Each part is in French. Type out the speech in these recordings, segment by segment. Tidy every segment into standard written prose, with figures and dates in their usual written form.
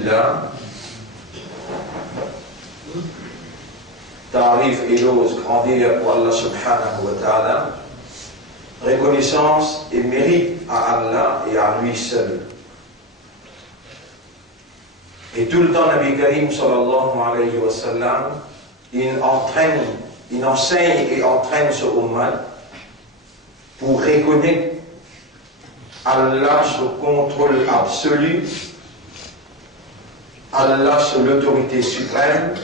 billah. Tarif et l'ose grandir pour Allah subhanahu wa ta'ala. Reconnaissance et mérite à Allah et à lui seul. Et tout le temps, Nabi Karim sallallahu alayhi wa sallam, il enseigne et entraîne ce ummat pour reconnaître Allah sous contrôle absolu, Allah sous l'autorité suprême,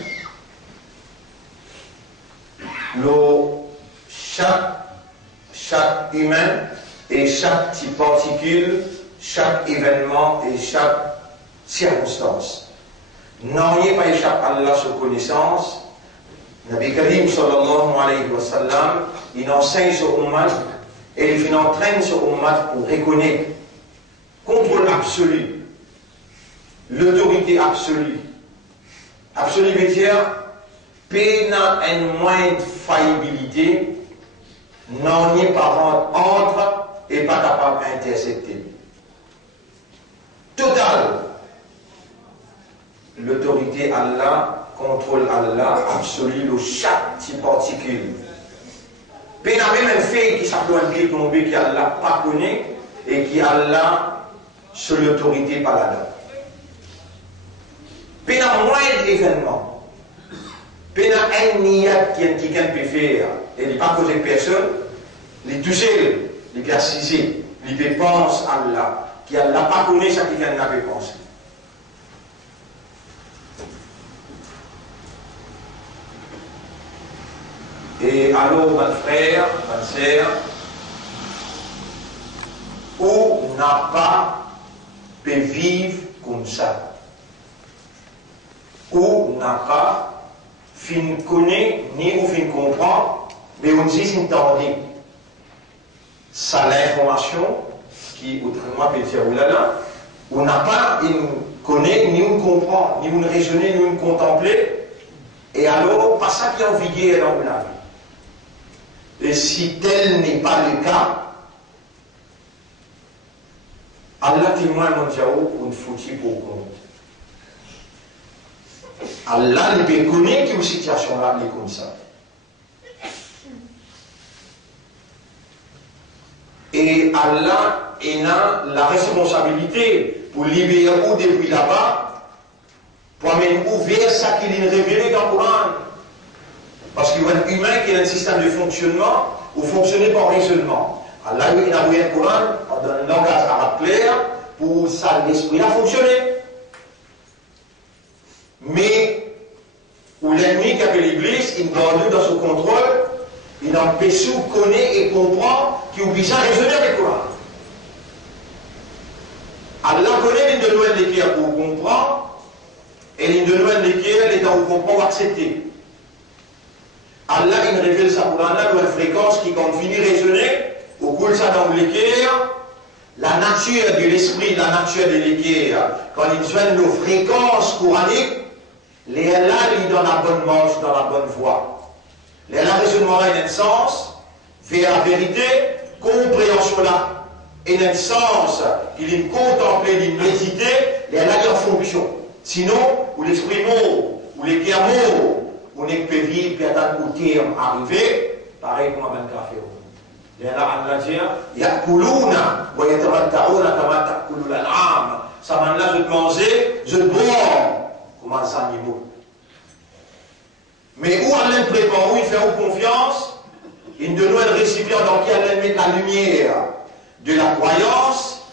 chaque humain et chaque petite particule, chaque événement et chaque circonstance. Non, il n'y a pas échappé à Allah sous connaissance. Nabi Karim sallallahu alayhi wa sallam, il enseigne ce ummat et il entraîne ce ummat pour reconnaître contrôle absolu, l'autorité absolue. Absolu veut dire peine une moindre faillibilité, non ni par entre et pas capable d'intercepter. Total. L'autorité Allah, contrôle Allah, absolu de chaque petite particule. Peine même un fait qui s'appelle tomber qui Allah pas connaît et qui Allah sur l'autorité par la date. Peine moindre événement. Peine un niat qui quelqu'un peut faire et il n'est pas causé personne, il toucher, il peut assiser, il peut penser à Allah, qui Allah pas connaît ça qui n'a pas pensé. Et alors, mon frère, ma sœur, où n'a pas pu vivre comme ça? Où n'a pas fin connaît ni ou fin comprend, mais on dit c'est entendu. Ça l'information qui autrement peut dire oulala, on n'a pas une connaît ni on comprend, ni on raisonner, ni on contempler, et alors pas ça qui est en vigueur dans la vie. Et si tel n'est pas le cas, Allah témoigne mon diao pour une foutie pour compte. Allah ne peut connaître qu'une situation là, est comme ça. Et Allah a la responsabilité pour libérer ou depuis là-bas, pour amener ouvrir ça qu'il est révélé dans le Coran. Parce qu'il y a un humain qui a un système de fonctionnement ou fonctionner par raisonnement. Allah il a envoyé le Coran dans un langage arabe clair pour ça l'esprit a fonctionné. Mais où l'ennemi qui appelle l'Église, il garde dans son contrôle, il empêche de connaître et comprendre qu'il est obligé à raisonner avec le Coran. Allah connaît l'une de nous lesquelles pour comprendre et l'une de nous lesquelles est dans comprendre ou accepter. Allah il révèle ça pour Allah une fréquence qui quand finit raisonner, au cours de ça dans l'équerre, la nature de l'esprit, la nature de l'équerre, quand il joignent nos fréquences coraniques, les Allah ils dans la bonne marche, dans la bonne voie. Les Allah raisonnement a un sens, vers la vérité, compréhension là, et un sens, il est contemplé, il est médité, les Allah en fonction. Sinon, ou l'esprit mot, ou l'équerre mot, on n'est que vivre, puis attendre au terme arrivé, pareil comme un café. Et là, Allah dit, Yakuluna, wa yatamatta'una kama ta'kulu l'an'am. Ça m'a là, je te manger, je te bois, comme un animal. Mais où Allah prépare, où il fait confiance, il nous donne un récipient dans qui Allah met la lumière de la croyance,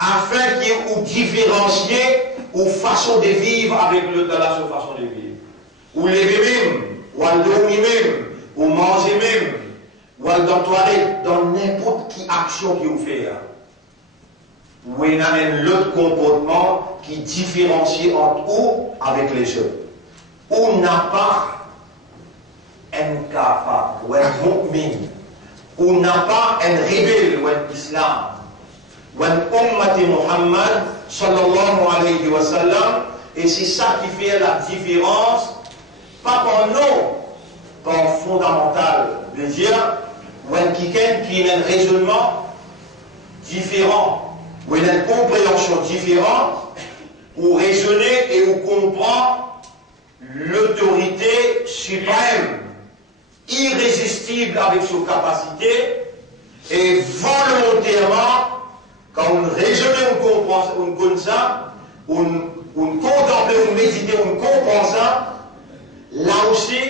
afin qu'il y ait ou différencier, ou façon de vivre avec le dans la façon de vivre. Ou lever même, ou à dormir même, ou manger même, ou à dans toilette, dans n'importe quelle action qu'il vous fait. Ou il y a même l'autre comportement qui différencie entre vous avec les autres. Ou n'a pas un kafar, ou un mu'min, ou n'a pas un rebelle, ou un islam, ou un ummati Muhammad, sallallahu alayhi wa sallam, et c'est ça qui fait la différence. Pas par nous, par fondamental, de dire, ou un quelqu'un qui a un raisonnement différent, ou une compréhension différente, ou raisonner et ou comprend l'autorité suprême, irrésistible avec ses capacités, et volontairement, quand on raisonne, on comprend, on connaît ça, on contemple, on médite, on comprend ça, là aussi,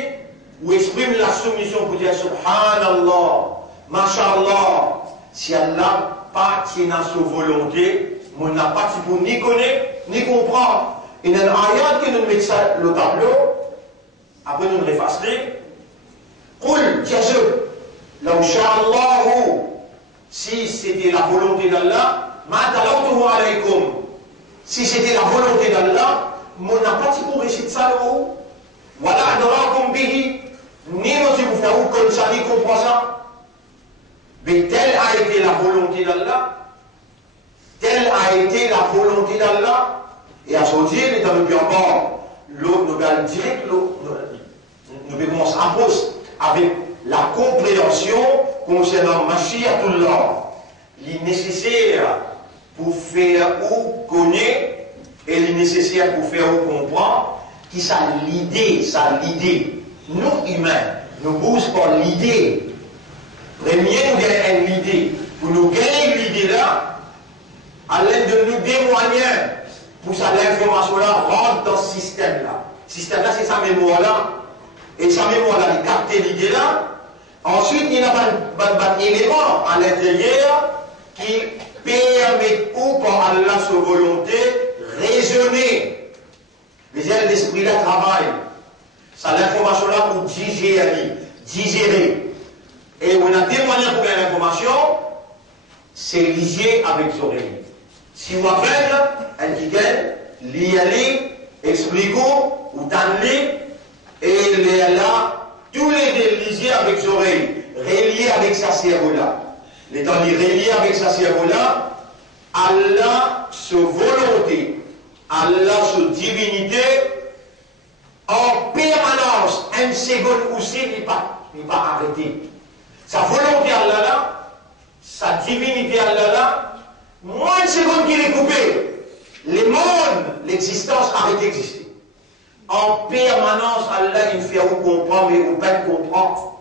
on exprime la soumission pour dire Subhanallah, Masha'Allah, si Allah pas tient à sa volonté, on n'a pas pour ni connaître, ni comprendre. Il y a un ayat qui nous met ça le tableau, après nous le refasser. Qul, Jésus, là où Sha'Allahu, si c'était la volonté d'Allah, ma talawtuhu alaykum. Si c'était la volonté d'Allah, on n'a pas pour réciter ça là-haut. Voilà, adorakum bihi, ni nous vous faire comme ça, ni comprendre ça. Mais telle a été la volonté d'Allah, telle a été la volonté d'Allah, et à ce moment-là, il est dans le bien bord, l'eau, nous allons direct, nous commençons à poser avec la compréhension concernant Mashiachullah, il est nécessaire pour faire ou connaître, et il est nécessaire pour faire ou comprendre, qui ça l'idée. Nous, humains, nous bousons par l'idée. Premier, nous gagnons l'idée. Pour nous gagner l'idée là, à l'aide de nous des moyens, pour ça l'information là rentre dans ce système là. Ce système là, c'est sa mémoire là. Et sa mémoire là, il capte l'idée là. Ensuite, il y a un élément à l'intérieur qui permet ou par Allah sa volonté raisonner. Les ailes d'esprit là travaillent. Ça l'information là pour digérer. Et on a des moyens pour gagner l'information, c'est lié avec les oreilles. Si vous apprenez, elle dit qu'elle, l'y aller, expliquez, ou t'enlève, et il est là, tous les deux liés avec les oreilles, reliés avec sa cerveau là. L'étant relié avec sa cerveau là, Allah, sa volonté, Allah, sa divinité, en permanence, une seconde aussi, il n'est pas arrêté. Sa volonté Allah là, sa divinité Allah là, moins de secondes qu'il est coupé, le monde, l'existence arrête d'exister. En permanence, Allah il fait vous comprendre, mais vous ne pouvez pas comprendre.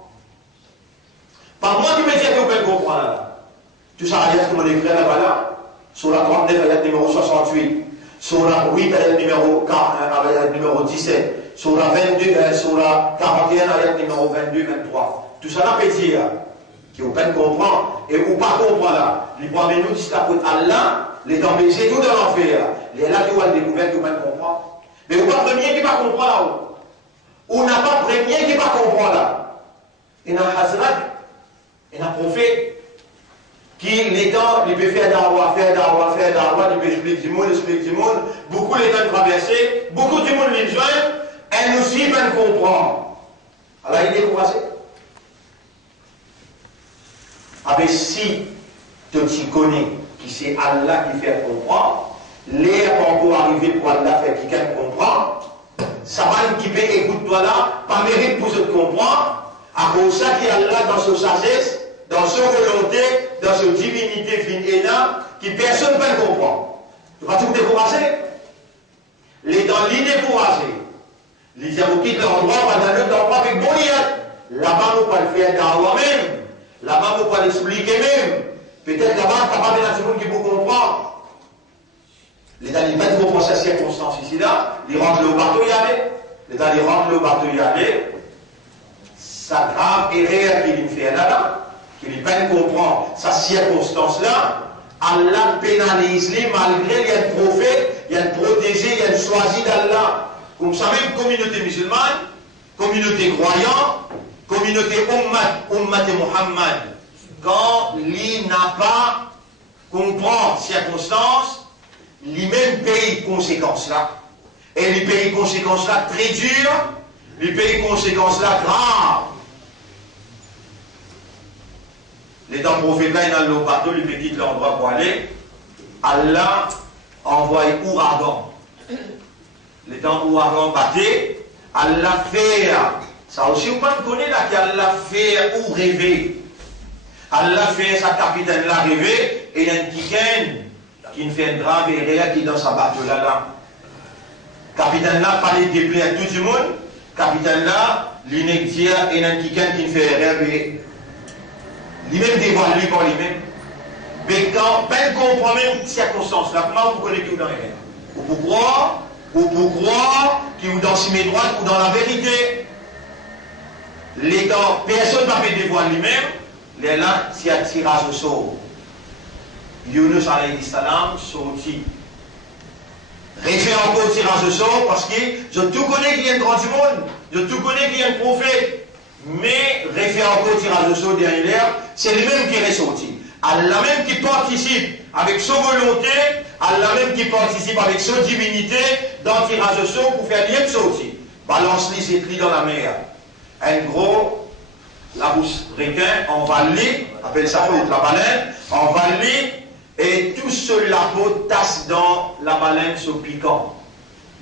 Par moi qui me dis que vous pouvez comprendre là. Tout ça, ayat comme on écrit là-bas là, sur la 39, ayat numéro 68, sur la 8, ayat numéro 17, sur la 22, sur la 41, ayat numéro 22, 23. Tout ça là peut dire que vous pouvez comprendre et vous ne pas comprendre là. Les premiers nous disent à Allah, les empêcher tout dans l'enfer. Les là qui ont découvert que vous pouvez comprendre. Mais vous pas premier qui ne va comprendre là. Ou n'a pas premier qui ne va comprendre là. Il y a un Hazrat, il y a un prophète qui les temps, il peut faire d'arwa, il peut expliquer du monde, beaucoup les temps traversés, beaucoup du monde les joignent, elle aussi peut comprendre. Alors il est découragé. Avec si tu connais qui c'est Allah qui fait comprendre, l'air pas encore arrivé pour Allah faire quelqu'un comprendre, ça va qui peut écoute-toi là, pas mérite pour te comprendre, à cause de ça qui est Allah dans sa sagesse, dans sa volonté, dans sa divinité fine et là, qui personne ne peut comprendre. Tu vas tout décourager. Les dans l'indécouragé. Les avocats de l'endroit, on va dans l'autre endroit avec bonheur. Là-bas, on va le faire dans moi-même. Là-bas, on va l'expliquer même. Peut-être là-bas, tu n'as pas bien tout le monde qui peut comprendre. Les dans les mettre comprendre ces circonstances ici-là, ils rentrent le bateau y aller. Les dans les rentrent le bateau y aller. Sa grave erreur qu'il fait là-bas, qu'il ne peut pas comprendre sa circonstance-là, Allah pénalise les malgré il y a un prophète, il y a un protégé, il y a un choisi d'Allah. Comme ça, même communauté musulmane, communauté croyante, communauté Ummat et Muhammad, quand il n'a pas comprendre circonstances, les mêmes pays conséquences là, et les pays conséquences là très dures, les pays conséquences là graves. Les temps prophètes là, ils n'ont pas tout, ils quittent l'endroit pour aller. Allah envoie ouragan. Les temps ouragan battait, Allah fait, ça aussi, vous ne connaissez là qu'Allah fait ou rêver. Allah fait sa capitaine là rêver, et il y a un qui ne fait une grave erreur qui est dans sa bateau là. capitaine là, pas les déplaire à tout le monde. Capitaine là, l'inectia et l'antiquin qui ne fait rien, mais lui-même dévoile lui par lui-même. Mais quand, ben comprend même circonstance là, comment vous connaissez dans les mains? Ou pour croire, qui ou dans mes droites ou dans la vérité. L'étant, personne ne va pas dévoiler lui-même, les là, c'est un tirage au sort. Yunus alayhi salam sorti. Réfère encore au tirage au sort parce que je tout connais qu'il y a un grand du monde, je tout connais qu'il y a un prophète, mais réfère encore au tirage au sort derrière, c'est lui-même qui est ressorti. Allah même qui participe avec sa volonté, Allah même qui participe avec sa divinité dans le tirage au sort pour faire bien sortir. Balance-les cette lit dans la mer. Un gros, la bouche requin, envalé, appelle ça la baleine, envalé, et tout seul la peau tasse dans la baleine sur piquant.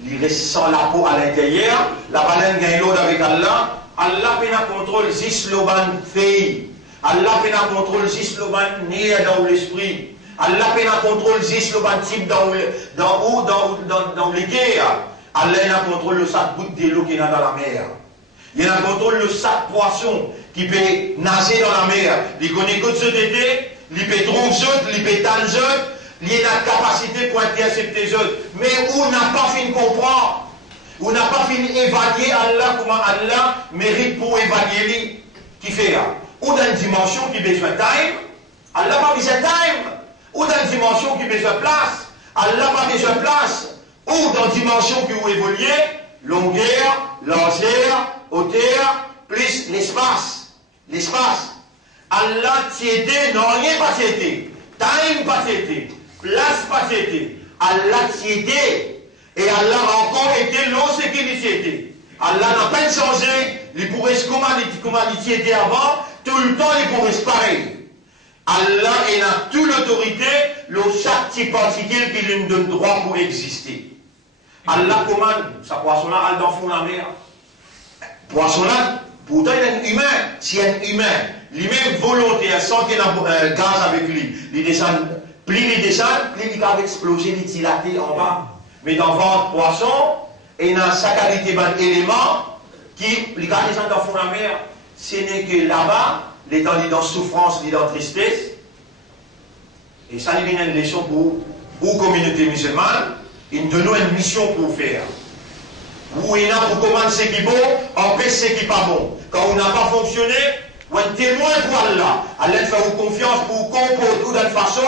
Il reste sans la peau à l'intérieur, la baleine gagne l'eau avec Allah, Allah peut contrôle Zisloban fait. Allah peut contrôle Zisloban né dans l'esprit. Allah peut contrôle Zisloban type dans l'équerre. Allah contrôle le sac goutte de l'eau qui est dans la mer. Il contrôle le sac poisson qui peut nager dans la mer. Il connaît que ce été, il peut tromper autres, il peut tanner autres, il a la capacité pour intercepter autres. Mais on n'a pas fini de comprendre, on n'a pas fini d'évaluer Allah, comment Allah mérite pour évaluer lui. Qui fait là? Ou dans une dimension qui a besoin de time, Allah n'a pas besoin de time. Ou dans une dimension qui a besoin de place, Allah n'a pas besoin de place. Ou dans une dimension qui a évolué, longueur, largeur, hauteur, plus l'espace. L'espace. Allah t'aide, non rien pas t'aide. Time pas t'aide. Place pas t'aide. Allah t'aide. Et Allah a encore été l'eau ce qu'il t'aide. Allah n'a pas changé. Il pourrait se comment il t'aide avant. Tout le temps il pourrait se pareil. Allah il a toute l'autorité, le chaque petit particule qui lui donne droit pour exister. Allah commande, sa poisson là, elle dans fond la mer. Poisson là, pourtant il est un humain. Si un humain, lui-même volontaire, sans qu'il ait un gaz avec lui, il descend, plus il descend, plus il va exploser, il dilater en bas. Mais dans votre poisson, il y a sa qualité d'élément qui lui descend dans fond la mer. Ce n'est que là-bas, l'étant il est dans souffrance, il est dans tristesse. Et ça, il y a une leçon pour la communauté musulmane. Il nous donne une mission pour faire. Où il y a pour commander ce qui est bon, empêcher ce qui n'est pas bon. Quand on n'a pas fonctionné, on est témoin pour Allah. Allah fait confiance pour composer tout d'une façon.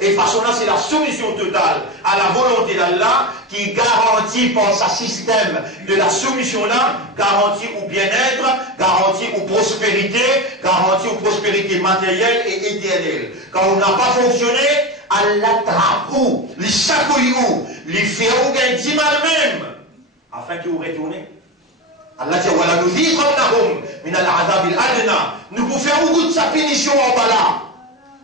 Et façon là, c'est la soumission totale à la volonté d'Allah qui garantit par sa système de la soumission là, garantit au bien-être, garantit aux prospérité, garantit aux prospérités matérielles et éternelles. Quand on n'a pas fonctionné, Allah trappe, les chacouille, les fait ou gagne 10 mal même, afin qu'il vous retourne. Allah dit, voilà, nous vivons min al-adab al-adna. Nous pouvons faire beaucoup de sa punition en bas là.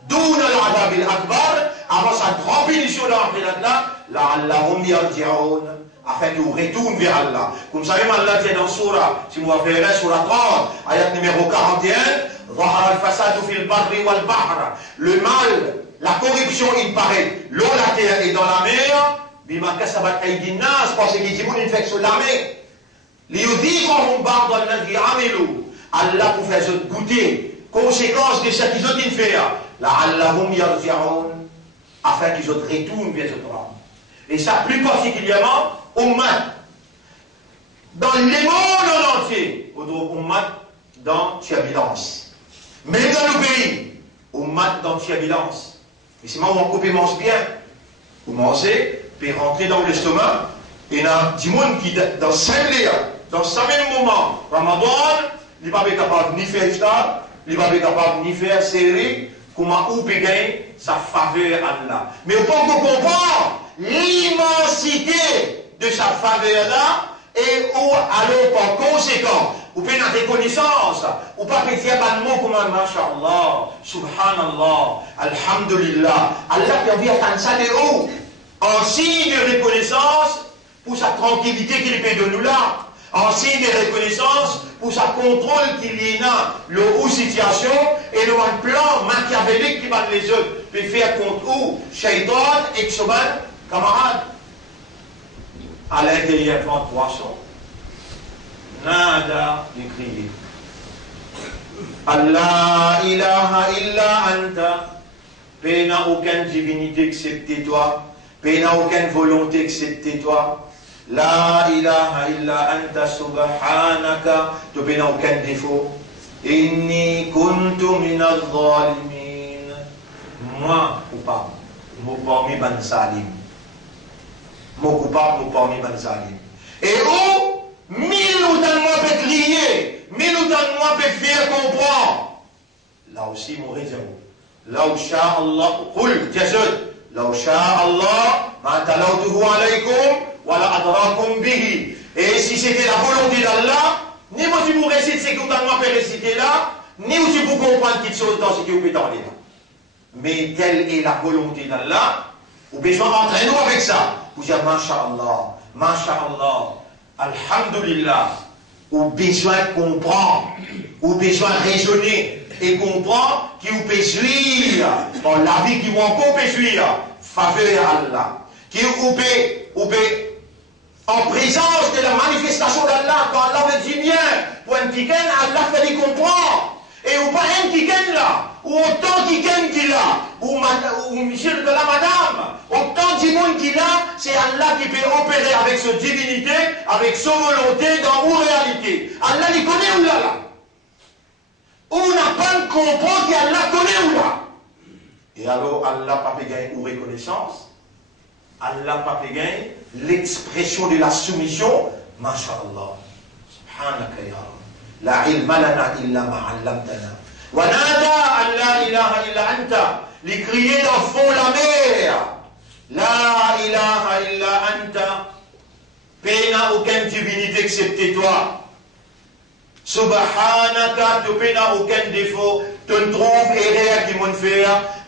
D'où al-adab al-akbar, avant sa grande punition dans là, la'allahum yarji'un, afin qu'il vous retourne vers Allah. Comme ça, même Allah dit dans Surah, si vous verrez Surah 30, ayat numéro 41, ظهر الفساد في البر والبحر. Le mal, la corruption, il paraît, l'eau, la terre et dans la mer, bima kasabat aydin nas, parce qu'il dit, il fait sur la mer. Liyudhiqahum ba'da alladhi amilu. Allah pour faire goûter, conséquence de ce qu'ils ont dit faire. La'allahum yarji'un, afin qu'ils retournent vers ce droit. Et ça, plus particulièrement, Ummat. Dans les mondes entiers, au Ummat dans turbulence. Mais dans le pays, Ummat dans turbulence. Et c'est moi où on coupe et mange bien. Vous mangez, puis rentrer dans l'estomac, et il y a du monde qui, dans 5 liens, dans ce même moment, Ramadan, il n'est pas capable ni faire ça, il n'est pas capable ni faire série, comment on peut gagner sa faveur à Allah. Mais on peut comprendre l'immensité de sa faveur-là, et où, alors, par conséquent, vous pouvez avoir des connaissances, ou pas dire un mot comme Masha'Allah, Subhanallah, Alhamdulillah. Allah qui a envie d'atteindre ça de haut, en signe de reconnaissance pour sa tranquillité qu'il peut de nous là, en signe de reconnaissance pour sa contrôle qu'il y a le haut situation et le plan machiavélique qui va les autres, peut faire contre où, Shaitan et Xoban, camarades. à l'intérieur de poisson. Nada de crier. Allah ilaha illa anta. Paix n'a aucune divinité excepté toi. Paix n'a aucune volonté excepté toi. La ilaha illa anta subhanaka. Tu paix n'a aucun défaut. Inni kuntu minal zalimin. Moi, coupable. Moi, parmi ban salim. Moi, coupable, moi, parmi ban salim. Et où? Mille ou d'un mois peut crier. Mille ou d'un mois peut faire comprendre. Là aussi, mon raison. لو شاء الله قل جسد لو شاء الله ما تلوته عليكم ولا أدراكم به. Et si c'était la volonté d'Allah, ni moi tu pourrais réciter ce que vous avez récité là, ni vous tu pourrais comprendre quelque chose dans ce que vous pouvez entendre là. Mais telle est la volonté d'Allah, vous besoin d'entraîner avec ça. Vous dites Masha'Allah, Masha'Allah, Alhamdulillah. Vous besoin de comprendre, vous besoin de raisonner. Et comprend qui vous peut suivre dans la vie qui vous encore peut suivre faveur à Allah qui vous peut en présence de la manifestation d'Allah quand Allah veut dire bien pour un petit Allah fait les comprendre et ou pas un petit là ou autant qui qu'il a ou monsieur de la madame autant du monde qu'il a c'est Allah qui peut opérer avec sa divinité avec sa volonté dans vos réalités. Allah les connaît ou là on n'a pas de comprendre qu'Allah connaît ou là. Et alors, Allah pas fait gagner ou reconnaissance. Allah pas fait gagner l'expression de la soumission. Masha'Allah. Subhanaka ya Rabbi. La ilma lana illa ma'allamtana. Wa nada an la ilaha illa anta. Les crier dans le fond la mer. La ilaha illa anta. Paix n'a aucune divinité excepté toi. Subhanaka, tu n'as aucun défaut, tu ne trouves erreur qui m'ont fait,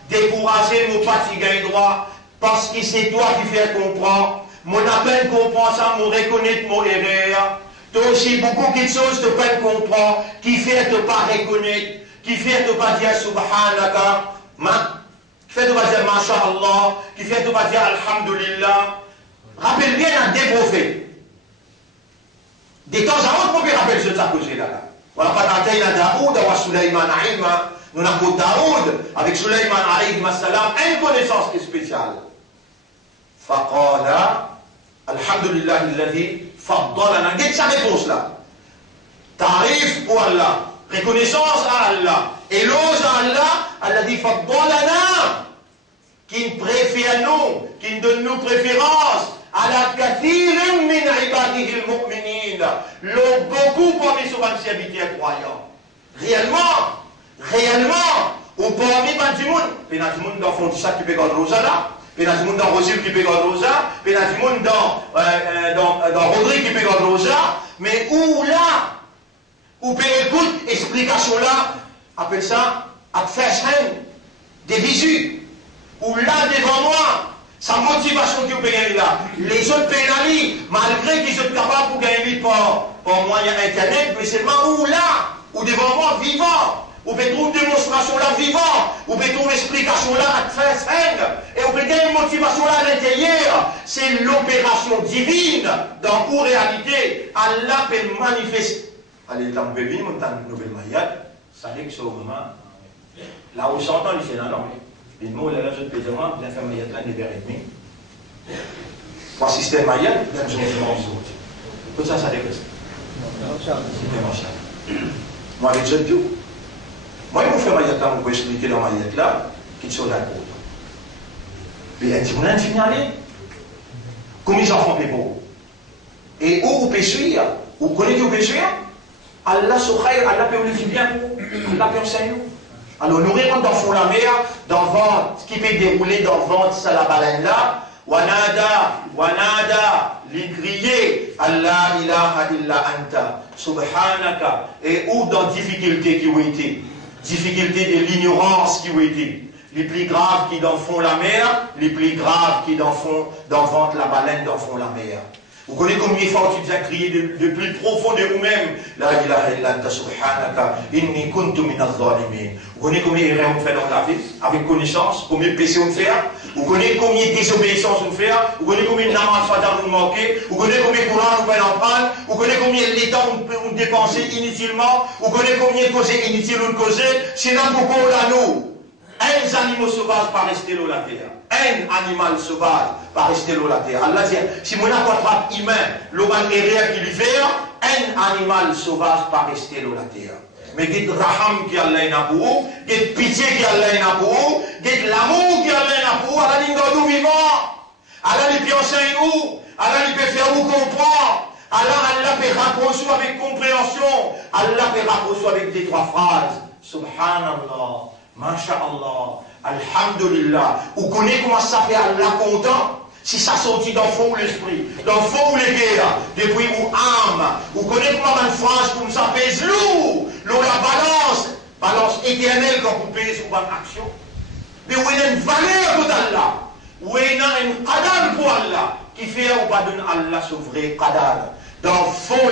décourager mon fatigué droit, parce que c'est toi qui fais comprendre. Mon appel comprend ça, mon reconnaître mon erreur. Tu as aussi beaucoup de choses que tu peux comprendre, qui fait te pas reconnaître, qui fait te pas dire Subhanaka, qui fait te pas dire Masha'Allah, qui fait te pas dire Alhamdulillah. Rappelle bien un des prophètes. De temps à autre, on peut rappeler ce que ça cause là. Voilà, pas d'atteindre Daoud, ou Sulaiman Aïma. Nous avons Daoud, avec Sulaiman Aïma salam, une connaissance spéciale. Faqala, Alhamdulillah, alladhi faddalana. Qu'est-ce sa réponse là? Tarif pour Allah, reconnaissance à Allah, éloge à Allah, alladhi faddalana, qui nous préfère nous, qui nous donne nos préférences. على كثير من عباده المؤمنين l'ont beaucoup parmi ses serviteurs croyants. Réellement, ou parmi du monde, il y a du monde dans fond ça qui peut garder rosa là, il y a du monde dans Rosil qui peut garder rosa, il y a du monde dans Rodrigue qui peut garder rosa, mais où là, où peut écouter explication là, appelle ça, à faire des visus, ou là devant moi. Sa motivation qui peut gagner là. Les autres pénalisent, malgré qu'ils sont capables de gagner par moyen internet, mais seulement où là, ou devant moi vivant. Ou peut trouver une démonstration là vivant, ou peut trouver une explication là à faire et on peut gagner une motivation là à l'intérieur. C'est l'opération divine dans la réalité. Allah peut manifester. Allez, dans le bébé, on a une nouvelle maillade, ça dit que c'est au moment. Là où s'entend, il fait la langue. Les mots, là, je peux dire, bien faire maillette là, 9h30. Pour système maillette, bien sûr, tout ça, ça dépasse. Moi, avec ce tout. Moi, je fais maillette là, je peux expliquer dans maillette là, qu'ils sont d'accord. Mais il y a des gens qui signalent. Comment ils en font des mots? Et où vous péchez, vous connaissez où vous péchez? Allah, Allah peut vous le bien pour vous. Allah peut enseigner. Alors, nous regardons dans le fond la mer, dans le ventre, ce qui peut dérouler dans le ventre, c'est la baleine là. Wanada, les crier, Allah ilaha illa anta, subhanaka, et ou dans difficulté qui ont été, difficulté de l'ignorance qui ont été, les plus graves qui dans le fond la mer, les plus graves qui dans le fond, dans le ventre la baleine, dans le fond la mer. Vous connaissez combien de fois tu as crié de plus profond de vous-même. La ilaha illa anta subhanaka inni kuntu minaz zalimin. Vous connaissez combien d'erreurs on fait dans la vie avec connaissance, combien de péchés on fait. Vous connaissez combien de désobéissances on fait. Vous connaissez combien de namaz fada vous manquez. Vous connaissez combien de Coran vous pouvez en prendre. Vous connaissez combien de temps on dépenser inutilement. Vous connaissez combien de causes inutiles on causer. C'est là pourquoi on a nous. Un animal sauvage pas rester là la terre. Un animal sauvage pas rester là la terre. Allah dit, si mon attrape humain, l'homme erreur qui lui fait, un animal sauvage pas rester là la terre. Mais qu'il y ait raham qui Allah n'a pour vous, qu'il y ait pitié qui Allah n'a pour vous, qu'il y ait l'amour qui Allah n'a pour vous, Allah dit nous vivons. Allah lui peut enseigner nous, Allah lui peut faire vous comprendre. Allah peut rapprocher avec compréhension. Allah peut rapprocher avec des trois phrases. Subhanallah. Masha'Allah, Alhamdulillah. Vous connaissez comment ça fait Allah content? Si ça sortit dans le fond ou l'esprit, dans le fond ou les guerres, depuis où âme. Vous connaissez comment une phrase comme ça pèse lourd, l'eau la balance éternelle quand vous pèsez sur votre action. Mais vous avez une valeur pour Allah. Vous avez un qadar pour Allah qui fait ou pas donner Allah ce vrai qadar. Dans le fond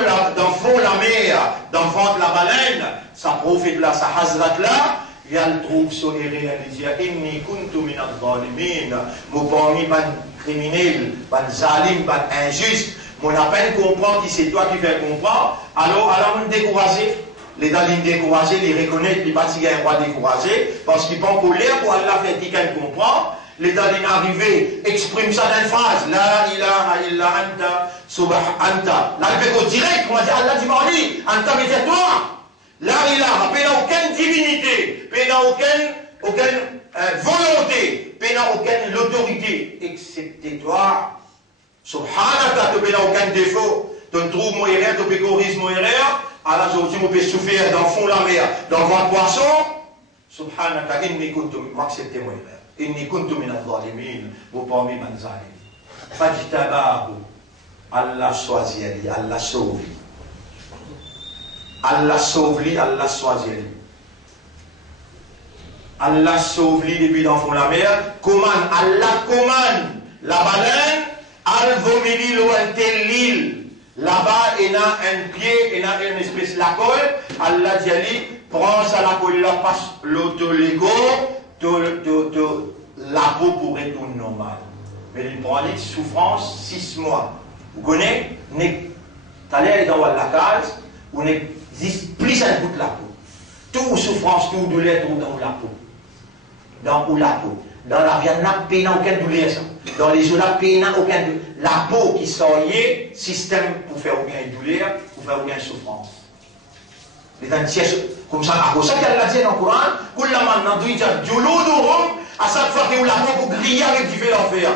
la mer, dans le ventre la baleine, ça profite là, ça hazrat là. Il trouve sur les réalités. Inni kuntu minaz zalimin. Mon parmi ban criminel, ban zalim, ban injuste. Mon à peine comprendre qui c'est toi qui fais comprendre. Alors on décourager. Les dalines découragés, les reconnaissent, les bâtis un roi découragé, parce qu'ils pensent pour l'air pour Allah faire qu'il comprend. Les dalines arrivés expriment ça dans une phrase. La ilaha illa anta subhanaka. Là, il fait direct, on va dire Allah dit mardi, anta mais c'est toi. La ilaha, il n'y a aucune divinité, il n'y a aucune volonté, il n'y a aucune autorité, excepté toi. Subhanaka, tu n'as aucun défaut. Tu trouves mon erreur, tu peux corriger mon erreur. Alors aujourd'hui, tu peux souffrir dans le fond de la mer, dans le ventre poisson. Subhanaka, inni kuntu, m'accepter mon erreur. Inni kuntu minaz zalimin, vous parmi man zalim. Fajtabahu, Allah choisit, Allah sauve. Allah sauve lui, Allah choisit lui. Allah sauve lui depuis dans le fond de la mer. Commande, Allah commande la baleine, al vomili loin telle l'île. Là-bas, il y a un pied, il y a une espèce de la colle. Allah dit, prends ça la colle là, passe l'auto l'ego, la peau pourrait être normale. Mais il prend une souffrance 6 mois. Vous connaissez? Tu allez dans la case, où n'existe plus un bout de la peau. Toute souffrance, toute douleur, tout dans la peau. Dans la peau. Dans la viande, il n'y a aucune douleur. Dans les os, il n'y a aucune douleur. La peau qui sort, système pour faire aucune douleur, pour faire aucune souffrance. Comme ça, à cause de ça qu'elle l'a dit dans le Coran, à chaque fois que la peau pour griller avec du feu d'enfer,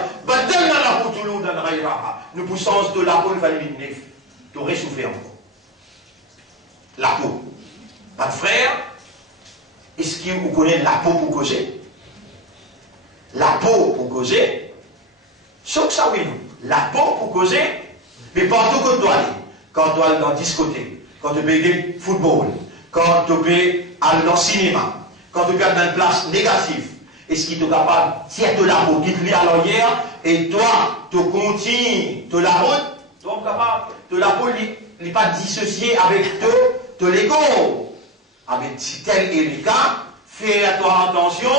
nous poussons de la peau, il fallait une nef. Tu aurais souffert encore. La peau. Votre frère, est-ce que vous connaissez la peau pour causer? La peau pour causer, sauf que ça oui, la peau pour causer, mais partout que tu dois aller. Quand tu vas dans la discothèque, quand tu vas au football, quand tu vas aller dans le cinéma, quand tu vas dans une place négative, est-ce qu'il est capable de tirer de la peau qui te lie à l'arrière et toi, tu continues de la route, tu es capable de la peau, il n'est pas dissocié avec toi. De l'ego, avec tel est le cas, fais à toi attention,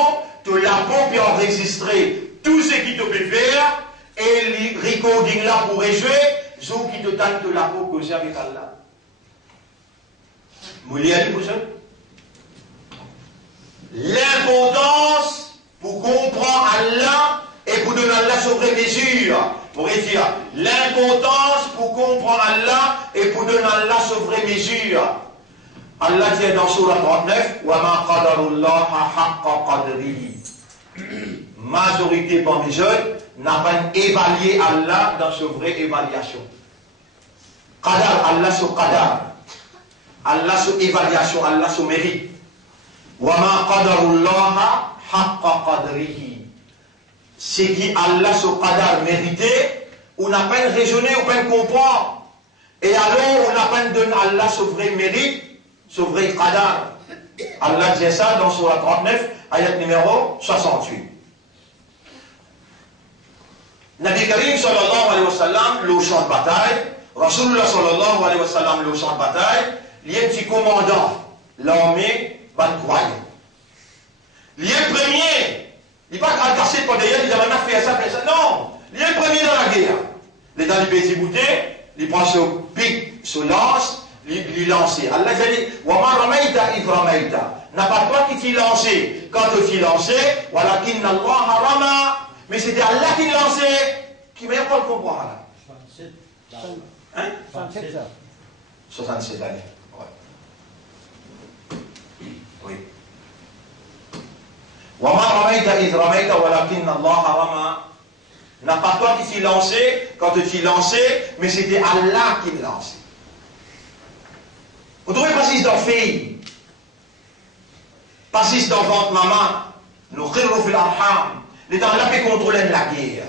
de la peau peut enregistrer tout ce qui te peut faire, et les recording là pour jouer, ceux qui te donnent de la peau que j'ai avec Allah. Vous voulez aller pour ça? L'importance pour comprendre Allah et pour donner Allah sur vraie mesure. Pour dire, l'importance pour comprendre Allah et pour donner Allah sur vraie mesure. Allah dit dans Surah 39, وَمَا قَدَرُ اللَّهَ حَقَّ قَدْرِهِ. Majorité parmi les jeunes n'a pas évalué Allah dans sa vraie évaluation. Qadar, Allah sur qadar. Allah sur évaluation, Allah sur mérite. وَمَا قَدَرُ اللَّهَ حَقَّ قَدْرِهِ. C'est qui Allah sur qadar mérité, on n'a pas raisonné, on n'a pas comprendre. Et alors, on n'a pas donné Allah sur vrai mérite, sur vrai qadar. Allah dit ça dans Surah 39, ayat numéro 68. Nabi Karim sallallahu alayhi wa sallam, le champ de bataille, Rasulullah sallallahu alayhi wa sallam, le champ de bataille, il y a un petit commandant, l'armée, va le croire. Il y a le premier, il n'est pas cassé pour derrière, il dit maintenant fais ça, fais ça. Non, il y a le premier dans la guerre. Il est dans les pays boutés, il prend ce pic, ce lance, il lance. Allah dit, Wama ramaita id ramaita. N'a pas toi qui t'y lancé. Quand tu t'y lancé, walakin Allah rama. Mais c'était Allah qui lançait. Qui m'a pas le comprendre là. 67. Hein? 67 ans. 67 années. Ouais. Oui. Wama ramaita id ramaita walakin Allah rama. N'a pas toi qui t'y lancé quand tu t'y lancé, mais c'était Allah qui me lançait. Vous trouvez pas si c'est dans fille, pas si c'est dans ventre maman, nous khirou fil arham, les temps là qui contrôlent la guerre.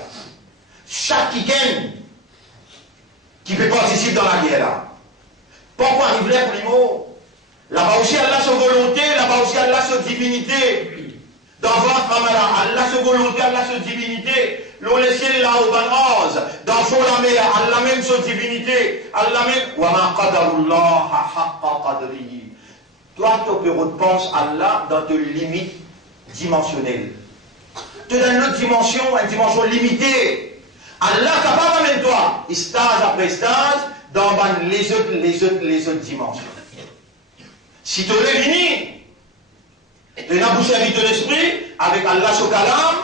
Chaque qui peut participer dans la guerre là. Pourquoi arriver là pour les mots? Là-bas aussi Allah sa volonté, là-bas aussi Allah sa divinité. Dans votre maman là, Allah sa volonté, Allah sa divinité. L'on laisse là au banose. Dans son la mer, Allah même sa divinité. Allah même. Wa ma qadarullah haqqa qadrihi. Toi, tu repenses Allah dans tes limites dimensionnelles. Tu donnes une autre dimension, une dimension limitée. Allah capable même toi, stage après stage, dans les autres dimensions. Si tu es fini, tu as bouché avec ton esprit, avec Allah ce kalam,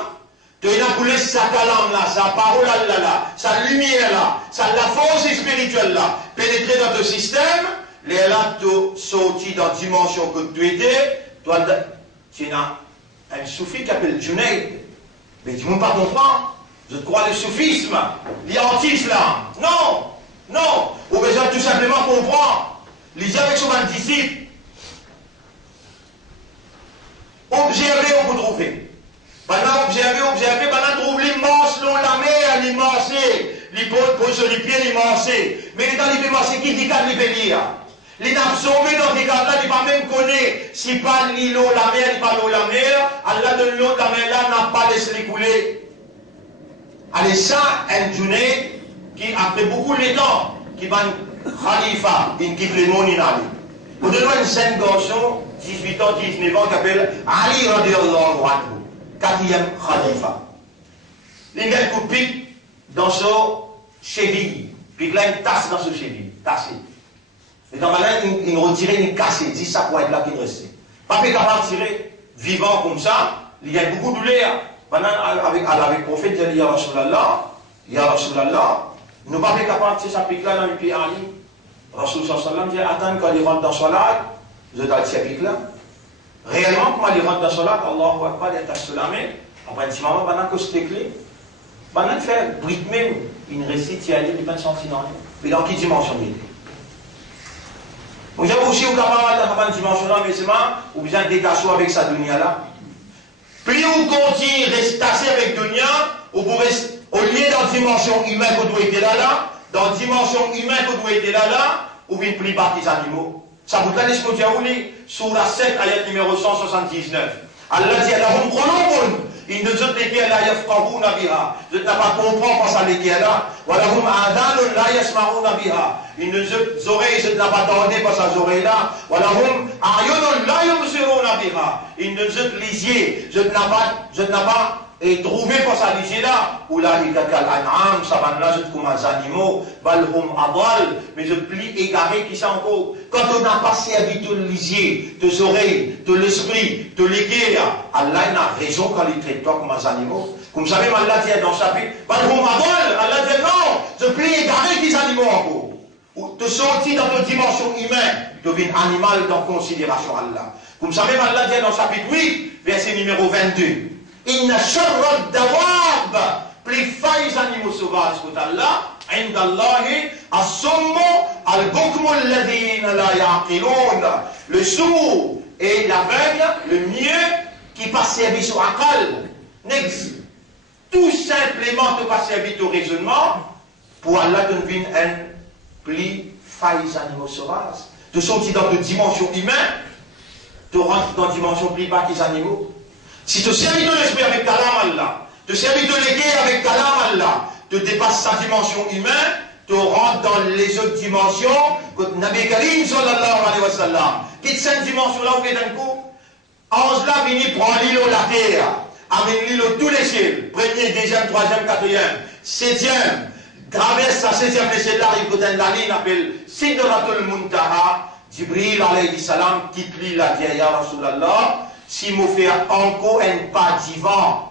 tu as boulé sa kalam là, sa parole là, sa lumière là, la force spirituelle là, pénétrer dans ton système, les là tu sorti dans la dimension que tu étais, toi tu as un soufi qui s'appelle Junaid, mais tu ne peux pas comprendre. Je crois le soufisme, l'iantisme là. Non, non. Au besoin tout simplement comprendre. Lisez avec son disciple. Observez, on peut trouver. Pendant observer, pendant trouver l'immense, non, la mer, l'immense, les pose sur les pieds, l'immense. Mais dans les immenses, qui dit qu'à lire? Les absorbés dans des cas là, ils ne pas même connaître si pas l'îlot, la mer, il pas l'eau, la mer. Allah de l'eau, la mer là, n'a pas laissé couler. Allez, ça, un Junaid qui, après beaucoup de temps, qui va Khalifa, il quitte le monde, il a dit. Vous donnez une jeune garçon, 18 ans, 19 ans, qui s'appelle Ali radiallahu anhu, 4e Khalifa. Il a un coup de pique dans son cheville, puis il a une tasse dans son cheville, tassée. Et dans ma main, il retire, il casse, il dit ça pour être là qu'il reste. Pas capable de tirer, vivant comme ça, il y a beaucoup de douleur. Maintenant, avec le prophète, il dit Ya Rasulallah, nous ne sommes pas capables de tirer sa pique-là dans le pied Ali. Rasulullah sallam dit attends quand il rentre dans son salat, je dois tirer sa pique-là. Réellement, quand il rentre dans son salat, Allah ne va pas être assalamé. Après, un petit moment, pendant que c'était clé, pendant de faire rythmer, il récite, il y a des pas de sentiments. Mais dans quelle dimension il est? Vous avez aussi au camarade dans une dimension là, mais c'est mal, ou bien détacher avec sa dunya là. Plus vous continuez à rester avec dunya, au lieu dans la dimension humaine que vous doit être là, dans la dimension humaine que vous doit être là, vous venez plus bas des animaux. Ça vous donne ce que vous sur la 7, ayat numéro 179. Allah dit Allahum qulubun, in ne zut lesquels la yafqahuna biha. Je n'ai pas compris face à lesquels là. Walahum adhanun la yasma'una biha. In ne zut oreilles, je n'ai pas entendu face à ces oreilles là. Walahum a'yunun la yubsiruna biha. In ne zut les yeux, je n'ai pas trouvé face à les yeux là. Ulaika kal an'am, ça va là, je comme les animaux. Balhum adal, mais je plie égaré qui sont encore. Quand on n'a pas servi de lisier, tes oreilles, de l'esprit, de l'éguer, Allah n'a raison quand il traite toi comme un animaux. Comme ça même Allah dit dans le chapitre, Allah dit non, je plie égaré des animaux encore. Ou te sortir dans ta dimension humaine, devient animal dans considération Allah. Comme ça même Allah dit dans le chapitre 8, verset numéro 22. Inna sharra dawab, plus failles animaux sauvages que Allah. عند الله الصم البكم الذين لا يعقلون. Le sourd et l'aveugle, le mieux qui passe service au aqal, tout simplement ne pas servir au raisonnement, pour Allah devine un plus failles animaux sauvages. De sortir dans une dimension humaine, tu rentres dans une dimension plus bas que les animaux. Si tu servis de l'esprit avec kalam Allah, tu servis de l'égué avec kalam Allah, tu dépasses sa dimension humaine, tu rentres dans les autres dimensions, que Nabi Karim sallallahu alayhi wa sallam, qui cette dimension-là, où est d'un coup, ange là, vini prend l'îlot la terre, amène l'îlot tous les ciels, premier, deuxième, troisième, quatrième, septième, traverse sa septième échelle là, il côté la ligne, appelle Sidratul Muntaha, Jibril alayhi salam, quitte lui, la dit, ya Rasulallah, si vous faites encore un pas divin,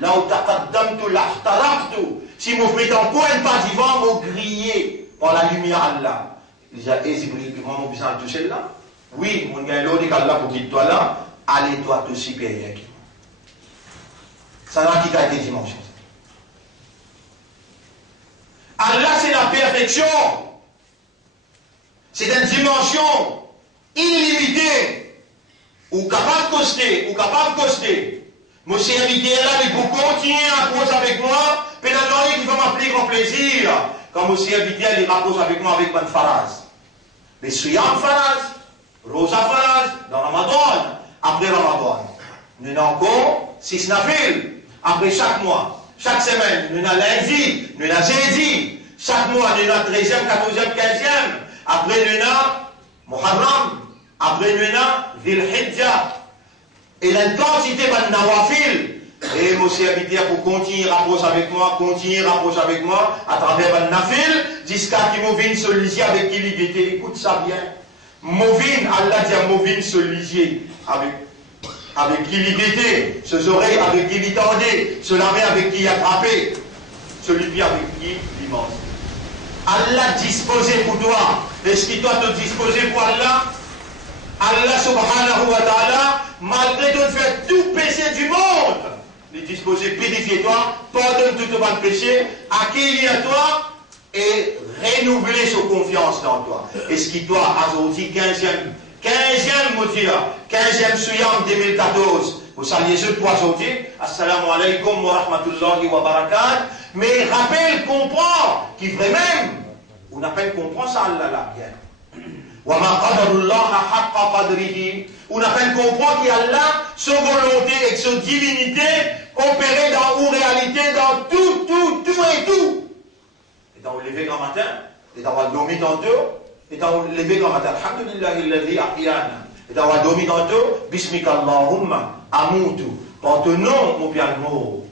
là où taqaddamtu lahtaraqtu, si vous faites encore un pas divin, vous grillez par la lumière Allah. Il dit, et Jibril, comment vous besoin de toucher là? Oui, mon gars, l'eau dit qu'Allah pour qu'il toi là, allez-toi te supérieur qui ça n'a qui été dimension. Allah, c'est la perfection. C'est une dimension illimitée. Ou capable de coster, ou capable de coster. Mon serviteur là, il faut continuer à cause avec moi, puis dans l'année qui va m'appeler grand plaisir. Quand mon serviteur, il rapproche avec moi avec bonne phrase. Les Suyam phrase, Rosa phrase, dans Ramadan, après Ramadan. Nous avons encore 6 nafil. Après chaque mois, chaque semaine, nous avons lundi, nous avons jeudi. Chaque mois, nous avons 13e, 14e, 15e. Après, nous avons Muharram. Après, nous avons Dhil Hijjah. Et l'intensité de Nawafil. Et mon serviteur pour continuer à rapprocher avec moi, continuer à rapprocher avec moi, à travers le Nafil, jusqu'à ce qu'il m'ouvre se lier avec qui il était. Écoute ça bien. Movin, Allah dit à Movin se lier avec qui il était, ses oreilles avec qui il tendait, se laver avec qui il attrapait, celui avec qui il mange. Allah disposé pour toi. Est-ce qu'il doit te disposer pour Allah? Allah subhanahu wa ta'ala, malgré de faire tout péché du monde, il est disposé, purifier-toi, pardonne tout ton péché, accueillir à toi et renouveler sa confiance dans toi. Est-ce qu'il doit aujourd'hui 15e motif, 15e Suyam 2014, vous saluez ce pour aujourd'hui, assalamu alaikum wa rahmatullahi wa barakatuh, mais rappelle, comprends, qui vrai même, on appelle comprend ça Allah là, bien. Wa ma qadarullaha haqqa qadrihi, on appelle comprend qu'Allah, sa volonté et sa divinité, opérer dans une réalité, dans tout et tout. Et dans le lever grand matin, et dans le dormir tantôt, et dans le lever grand matin, alhamdulillahi alladhi ahyana, et dans le dormir tantôt, bismika Allahumma amutu, par ton nom, mon bien mot.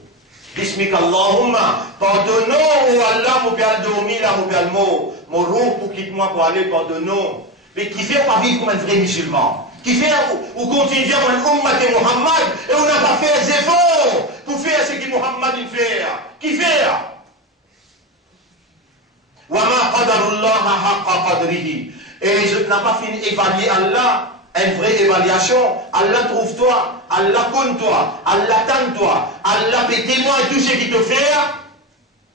Bismika Allahumma, par ton nom, oh Allah, mon bien dormir, là, mon bien mot. Mon roux pour quitte-moi pour aller par ton nom. Mais qui fait pas vivre comme un vrai musulman, qui fait ou continue comme un ummat de Muhammad, et on n'a pas fait les efforts pour faire ce que Muhammad il fait. Qui fait? Wa ma qadarullaha haqqa qadrihi. Et je n'ai pas fini d'évaluer Allah, une vraie évaluation. Allah trouve-toi, Allah compte-toi, Allah tente-toi, Allah fait témoin de tout ce qu'il te fait.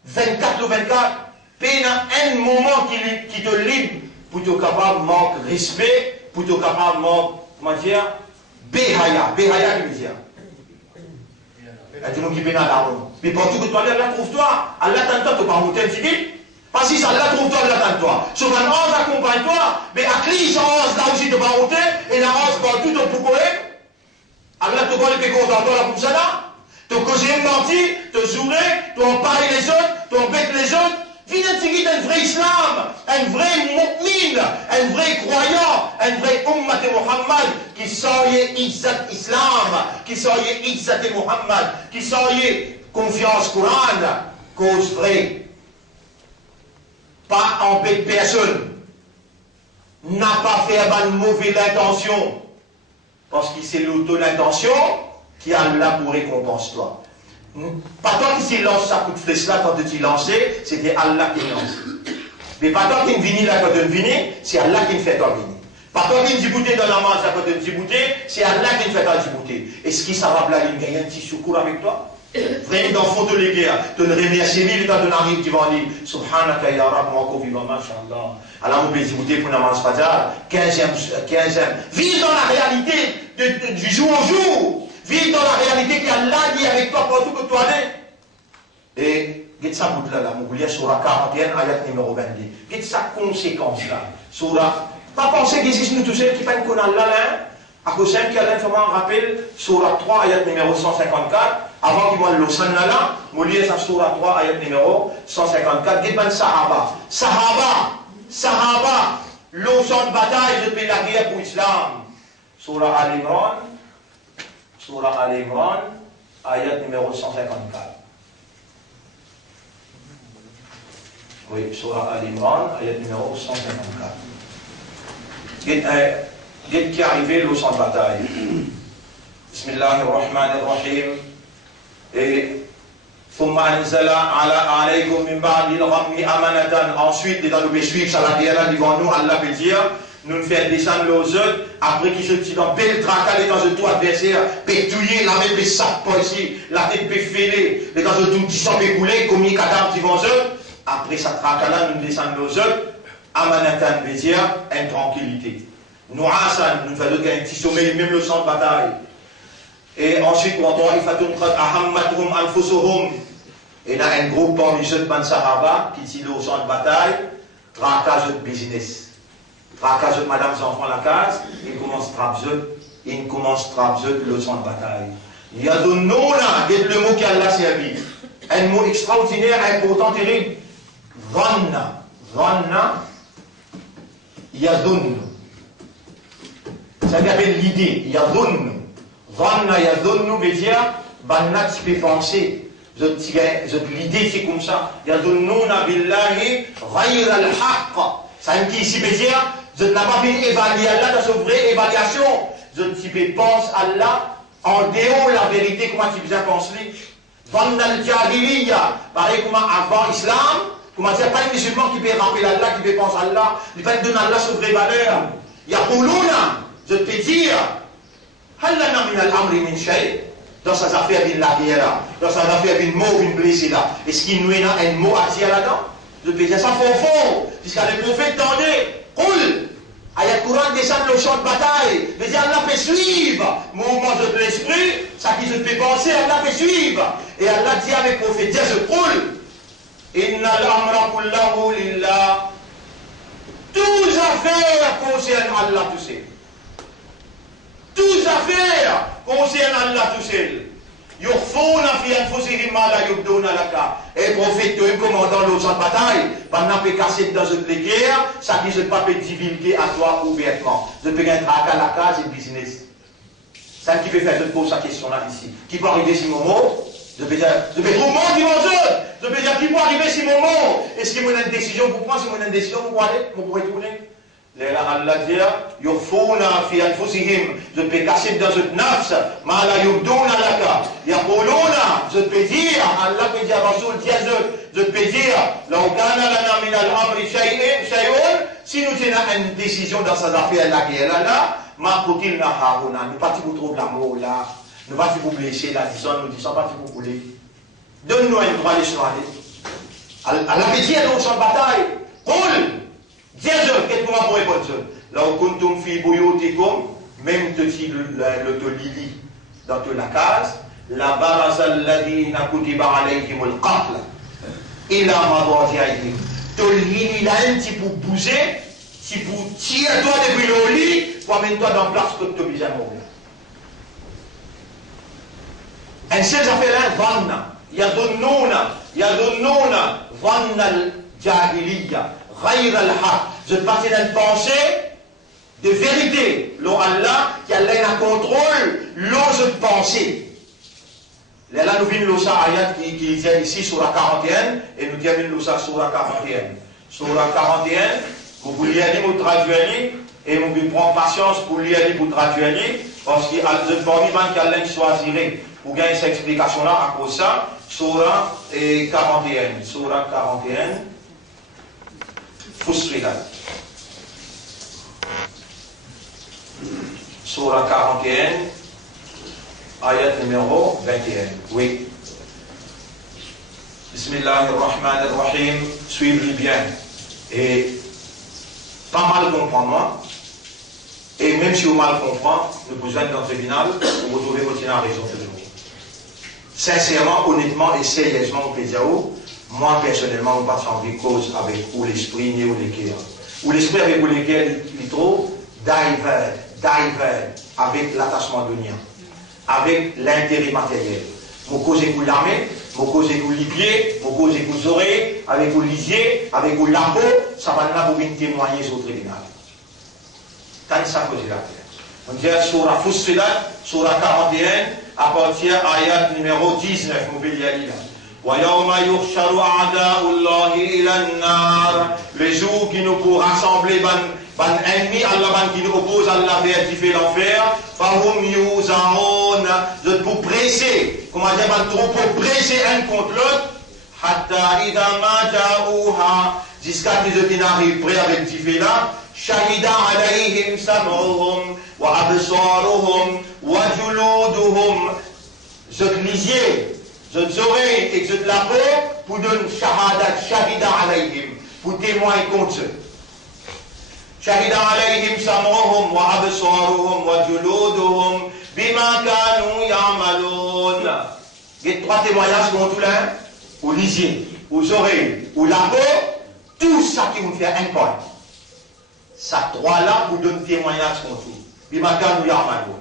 24 ou 24, peine un moment qui te libre. Pour te capable de manquer respect, pour te capable de manquer, comment dire, béhaya qui veut dire. Il y a des gens qui viennent à la rue. Mais partout que toi, Allah trouve-toi, Allah t'entend, tu vas monter un petit. Parce que si Allah trouve-toi, Allah t'entend. Sur un ange accompagne-toi, mais à qui j'ose là aussi de vas monter, et la ange va tout te pourquoi. Allah te voit les content toi là pour ça là. Tu causes menti, tu jouerais, tu empailles les autres, tu embêtes les autres. Viens un vrai islam, un vrai mu'min, un vrai croyant, un vrai ummat de Muhammad, qui soyez izzat islam, qui soyez izzat de Muhammad, qui soyez confiance Coran, cause vraie. Pas embête personne. N'a pas fait une mauvaise intention. Parce que c'est l'auto-intention qui a là pour récompense toi. Pas toi qui s'est lancé un coup de flèche là quand tu t'es lancé, c'était Allah qui lance. Mais pas toi qui me vini là quand tu me vini, c'est Allah qui me fait toi venir. Pas toi qui me dibouté dans la manche là quand tu me dibouté, c'est Allah qui me fait toi dibouter. Est-ce qu'il s'arrabe là, il gagne un petit secours avec toi? Vraiment dans le fond de l'égard, tu ne remercies ni l'état de n'arrive qui va dire Subhanaka ya Rab, moi qu'on vive, mashallah. Alors on peut dibouter pour n'avancer pas tard, 15e. Vive dans la réalité du jour au jour. Vive dans la réalité qu'Allah dit avec toi partout que toi es. Et, qu'est-ce que ça bout là, mon boulier, surah 41, ayat numéro 22. Qu'est-ce que ça conséquence là? Surah, pas penser qu'il existe nous tous ceux qui pensent qu'on a là, à cause de qui a l'information rappel, surah 3, ayat numéro 154, Avant qu'il voit le Sannala, Moulier sa Surah 3, ayat numéro 154, dit ben Sahaba. Sahaba, l'eau champ de bataille depuis la guerre pour l'islam. Surah Al-Imran, ayat numéro 154. Oui, Surah Al-Imran, ayat numéro 154. Dites qui est arrivé le champ de bataille. Bismillahirrahmanirrahim. Et ensuite, dans le suivre, ça la guerre devant nous, Allah peut dire, nous nous faisons descendre les autres, après qu'ils se dans belle tracaler dans un tout adversaire, pétouiller, la même sac pas ici, la tête peut fêler, les dans un tout qui sont écoulés, comme les cadavres devant eux, après ça tracala, nous descendons les autres, amanatan veut dire intranquillité. Nous Hassan, nous faisons un petit sommeil, même le sang de bataille. Et ensuite, quand on et là, un groupe parmi ceux de Ban Sahaba qui tire au champ de bataille, tracage de business. Tracage de madame enfants la case, il commence trapzeux le champ de bataille. Il y a de nom là, le mot qui a là servi. Un mot extraordinaire, important, terrible. Vanna, yadun. Ça veut dire l'idée, yadun. Vanna yadun veut dire, banna tu peux penser. L'idée c'est comme ça. Yadunnuna billahi ghayra al-haqq. Ça veut dire ici veut dire, je n'ai pas fini évaluer Allah dans une vraie évaluation. Je ne pense Allah en dehors de la vérité, comment tu peux penser. Vanna al-jahiliya, pareil comme avant l'islam, comment dire, pas les musulmans qui peuvent rappeler Allah, qui peuvent penser Allah, ils peuvent donner Allah sur vraie valeur. Yaquluna, je peux dire, hal lana min al-amri min shay'. Dans ses affaires d'une laguerre, dans ses affaires d'une mort, d'une blessée là. Est-ce qu'il nous a un mot à dire là-dedans? Je peux dire ça fond, puisqu'à les prophètes tendaient, roule. Ayat Coran descend le champ de bataille. Mais dire Allah fait suivre. Mouvement de l'esprit, ça qui se fait penser, Allah fait suivre. Et Allah dit avec le prophète, dire je roule. Inna al-amra kullahu lillah. Toutes affaires concernent Allah tout seul. Toutes affaires concernent Allah tout seul. Et le prophète, un commandant le champ de bataille, pendant que casser dans une guerre, ça dit je ne peux pas divulguer à toi ouvertement. Je peux gagner à la case et business. Ça qui peut faire, je pose sa question là ici. Qui peut arriver si mon mot? Je peux dire, tout le monde dit bonjour. Je peux dire, qui peut arriver si mon mot? Est-ce qu'il y a une décision pour prendre? Si il y a une décision, vous pouvez aller, vous pouvez tourner. Allah dit, yurfouna fi anfusihim, je peux cacher dans une nafs, ma la yubdouna laka, yaquluna, je peux dire, Allah peut dire, Rasoul, je peux dire, laukana lana min al-amri shay'un, si nous tenons une décision dans ces affaires là, qui est là, ma kutilna haruna, nous pas vous trouver l'amour là, nous pas vous blesser là, nous disons pas vous couler. Donne-nous un droit de choix. Allah peut dire dans son bataille, roule. Dieu, qu'est-ce qu'on va pour répondre? Là où kuntum fi buyutikum, même te dit le lili dans la case, la barazal ladina kutiba alayhimul qatl, ila madaji'ihim. Te lili là, un petit peu bouger, si vous tirez toi depuis le lit, pour amener toi dans la place que tu as besoin de mourir. Un seul affaire là, vanna, yadunnuna, vanna al-jahiliya. Je partais d'une pensée de vérité. L'eau Allah qui a un contrôle, l'eau de pensée. Là, nous venons l'eau ayat qui est ici sur la 41 et nous terminons l'eau sur la 41. Sur la 41, vous pouvez lire, vous traduire et vous pouvez prendre patience pour lire, vous traduire parce qu'il y a des gens qui allaient choisir pour gagner cette explication là à cause de ça. Sur la 41. Sur la 41. Fussilat. Surah 41, ayat numéro 21. Oui. Bismillahirrahmanirrahim. Suivez bien. Et pas mal comprendre. Et même si vous mal comprenez, le besoin d'un tribunal, vous retrouvez votre raison toujours. Sincèrement, honnêtement et sérieusement, au PDAO, moi, personnellement, je ne passe en cause avec ou l'esprit ni ou l'équerre. Ou l'esprit avec ou l'équerre, il trouve diver avec l'attachement de lien, avec l'intérêt matériel. Mon cause est l'armée, mon cause est les pieds, mon cause est les oreilles, avec les lisiers, avec la peau, ça va là pour venir témoigner sur le tribunal. Tant ça cause la terre. On dit sur la Fussilat, sur la 41, à partir de l'ayat numéro 19, mon pays là. وَيَوْمَ يُحْشَرُ أَعْدَاءُ اللَّهِ إِلَى النَّارِ. Le jour qui nous pour rassembler ban ennemi, Allah qui nous oppose, Allah va édifier l'enfer. فَهُمْ يُوزَعُونَ. Je pour presser, comment dire, ban troupeau pour presser un contre l'autre. حَتَّى إِذَا مَا جَاءُوهَا. Jusqu'à ce qu'ils n'arrivent près avec édifier là. شَهِدَ عَلَيْهِمْ سَمْعُهُمْ وَأَبْصَارُهُمْ وَجُلُودُهُمْ. Je te lisiez. Je te oreilles et je te la peau pour donner shahida alayhim, pour témoigner contre eux. Shahida alayhim sam'uhum wa absaruhum wa juluduhum bima kanu ya'malun. Il y a 3 témoignages contre tout là, aux lisiers, aux oreilles, aux la peau, tout ça qui vous fait un point. Ça 3 là pour donner témoignage contre tout. Bima kanu ya'malun.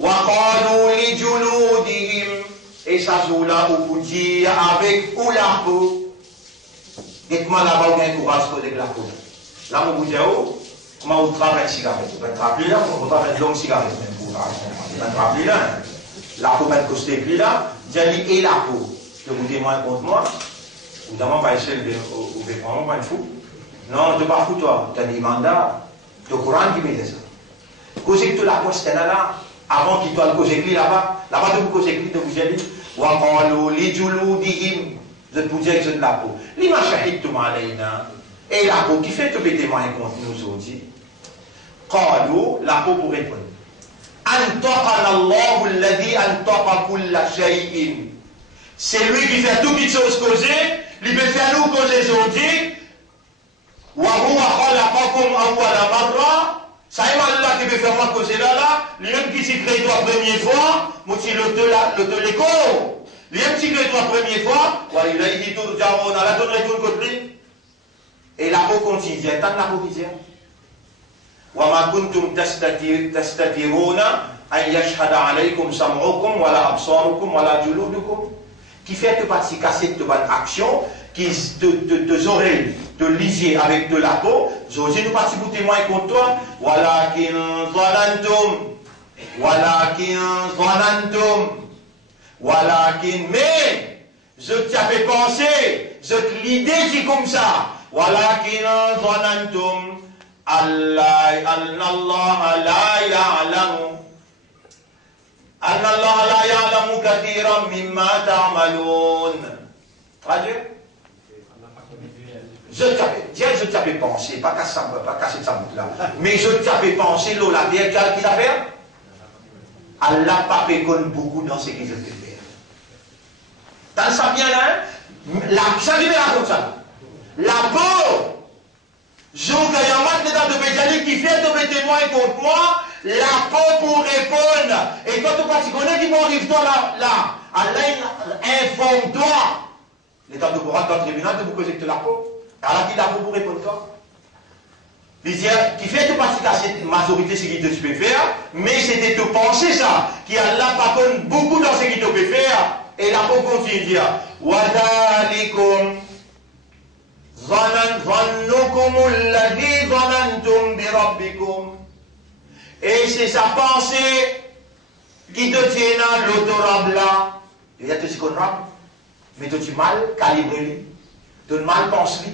Wa qalu li juludihim. Et ça joue là où vous dire avec ou la peau. Dites-moi là-bas où il y a un courage avec la peau. Là où vous dites, oh, comment vous travaillez une cigarette? Vous pouvez travailler là, vous travaillez une longue cigarette. Vous pouvez travailler là. La peau va être costée là. Dites et la peau. Que vous témoignez contre moi. Vous n'avez pas essayé de vous prendre pas une fou. Non, tu n'es pas fou toi. Tu as des mandats. Tu es au courant qui met ça. Causez que tu la peau, c'était là. Avant qu'il doit le causer là-bas. Là-bas, tu peux causer de vous dire. وَقَالُوا لِجُلُودِهِمْ. Je te dire que je de la peau. Lima shahidtum alayna. Et la peau qui fait te témoigner contre nous aujourd'hui. قالوا, la peau pour répondre. أَنْتَقَنَا اللَّهُ الَّذِي أَنْتَقَ كُلَّ شَيْءٍ. C'est lui qui fait toutes les choses causées. Il peut faire nous causer aujourd'hui. وَهُوَ خَلَقَكُمْ أَوَّلَ مَرَّةٍ. Ça y est, Allah qui veut faire moi causer là, lui-même qui s'y crée toi première fois, moi qui le l'écho. Lui-même qui crée toi première fois, il a dit tout, on a la donne retourne contre lui. Et la peau continue, tant la peau qui dit. وَمَا كُنْتُمْ تَسْتَتِرُونَ أَنْ يَشْهَدَ عَلَيْكُمْ سَمْعُكُمْ وَلَا أَبْصَارُكُمْ وَلَا جُلُودُكُمْ. Qui fait que par si casser de bonnes actions, qui te oreilles, te lisier avec de la peau, aujourd'hui nous partis pour témoigner contre toi. Walakin zanantum. Mais je t'avais pensé, je te l'idée dit comme ça. Walakin zanantum. Allah la ya'lamu. أن الله لا يعلم كثيرا مما تعملون. Traduit. Je t'avais pensé, pas casser sa boucle là, mais je t'avais pensé, l'eau la bière qui t'a fait. Allah pas péconne beaucoup dans ce qu'il veut faire. Dans ça bien là, ça dit comme ça. La peau, je qu'il y a un dedans de Béjali qui fait de témoin contre moi. La peau pour répondre. Et quand tu connais qui m'arrive toi là, Allah informe-toi. L'état de Coran dans le tribunal de vous causer que la peau. Alors qui la peau pour répondre toi. Il dit, qui fait de partie à cette majorité ce qu'il te peut faire, mais c'était de penser ça, qui Allah pardonne beaucoup dans ce qu'il te peut faire. Et la peau continue de dire, Wadalikum zannukum alladhi zanantum bi rabbikum. Et c'est sa pensée qui te tient dans l'autorable là. Il y a tout ce qu'on a, mais tu mal calibré, tu mal pensé.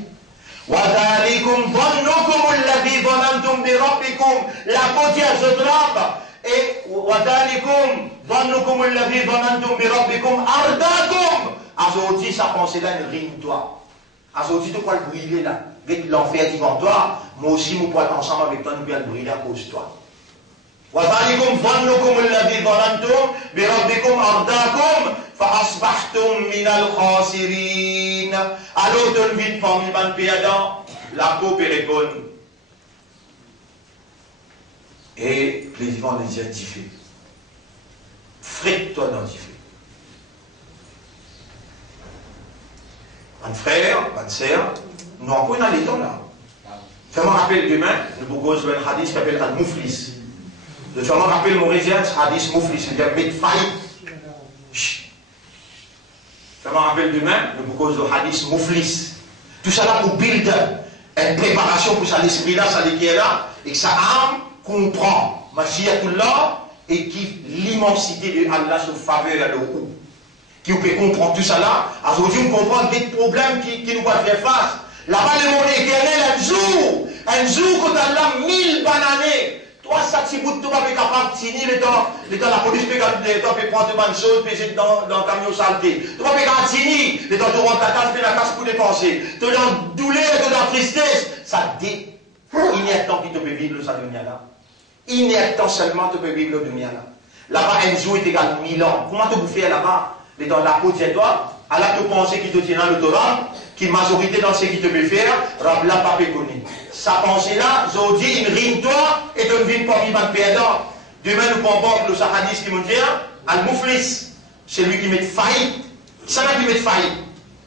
وَذَلِكُمْ ظَنُّكُمُ الَّذِي ظَنَنْتُمْ بِرَبِّكُمْ. La beauté à ce drame. Et وَذَلِكُمْ ظَنُّكُمُ الَّذِي ظَنَنْتُمْ بِرَبِّكُمْ أَرْدَاكُمْ. Aujourd'hui, sa pensée là, elle rime toi. Aujourd'hui, tu peux le brûler là. Avec l'enfer devant toi, moi aussi, nous pouvons être ensemble avec toi, nous pouvons le brûler à cause de toi. وَذَلِكُمْ ظَنُّكُمُ الَّذِي ظَنَنْتُمْ بِرَبِّكُمْ أَرْدَاكُمْ فَأَصْبَحْتُمْ مِنَ الْخَاسِرِينَ. Alors, donne vite parmi les péadans, la peau répond. Et les vivants les identifient. Frite-toi dans le feu. Mon frère, ma sœur, nous avons dans les temps là. Fais-moi rappeler demain, nous avons un hadith qui s'appelle Al-Muflis. Je te rappelle mon résident, hadith Muflis, c'est-à-dire Medfaï. Je me rappelle demain, nous cause le hadith Mouflis. Tout ça là pour build une préparation pour ça, l'esprit là, ça qui est là, et que sa âme comprend Mashiatullah et qui l'immensité de Allah sur faveur à l'eau. Qui peut comprendre tout ça là. Aujourd'hui, on comprend des problèmes qui nous doivent faire face. Là-bas, le monde éternel, un jour, quand Allah 1000 bananes, toi, ça, si vous ne pas capable de finir le temps, la police peut prendre de bonnes choses, peser dans le camion saleté. Tu vas pas capable de finir, le temps de rentrer la casse, la casse pour dépenser. Tu as dans la douleur, tu as dans la tristesse. Ça dit, il n'y a temps qui te peut vivre le dunya là. Il n'y a temps seulement tu peux vivre le dunya là. Là-bas, un jour est égal 1000 ans. Comment tu peux faire là-bas? Les dans la peau de toi, alors tu penses qui te tient dans le Torah, qui majorité dans ce qui te peut faire, Rabla pas connu. Sa pensée là, je dis, il rime toi et tu ne vis pas vivre perdant. Demain, nous comprenons le hadith qui nous dit, Al-Muflis, c'est lui qui met faillite. C'est là qui met faillite.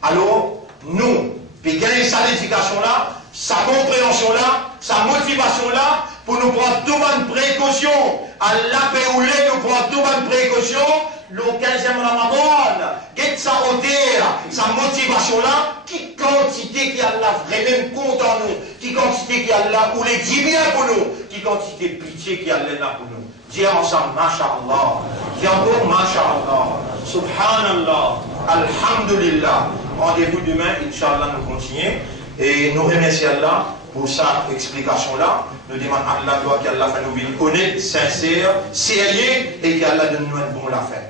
Alors, nous, puis gagner sa éducation là, sa compréhension là, sa motivation là, pour nous prendre toutes bonnes précautions. Allah peut rouler, nous prendre toutes bonnes précautions. Le 15e Ramadan, qu'est-ce sa hauteur, sa motivation là, qui quantité qui Allah vraiment compte en nous, qui quantité qui Allah ou les dit bien pour nous, qui quantité pitié qui Allah là pour nous. Dis ensemble, Masha'Allah, dis encore Masha'Allah, Subhanallah, Alhamdulillah. Rendez-vous demain, Inch'Allah, nous continuons et nous remercions Allah pour cette explication-là. Nous demandons à Allah qu'Allah fasse nous vivre honnête, sincère, sérieux et qu'Allah donne-nous un bon affaire.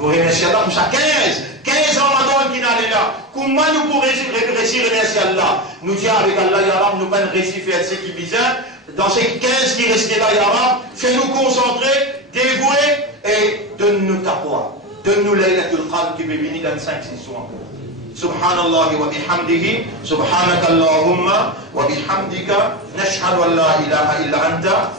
Nous remercions Allah pour ça. 15 Ramadan qui n'allait là. Comment nous pourrons remercier Allah? Nous disons avec Allah, Ya Rab, nous pas réussir faire ce qui est bizarre. Dans ces 15 qui restaient là, Ya Rab, fais-nous concentrer, dévouer et donne-nous taqwa. Donne-nous Laylatul Qadr qui peut venir dans 5-6 soirs. Subhanallah wa bihamdihi, subhanaka Allahumma wa bihamdika, nashhadu an la ilaha illa anta,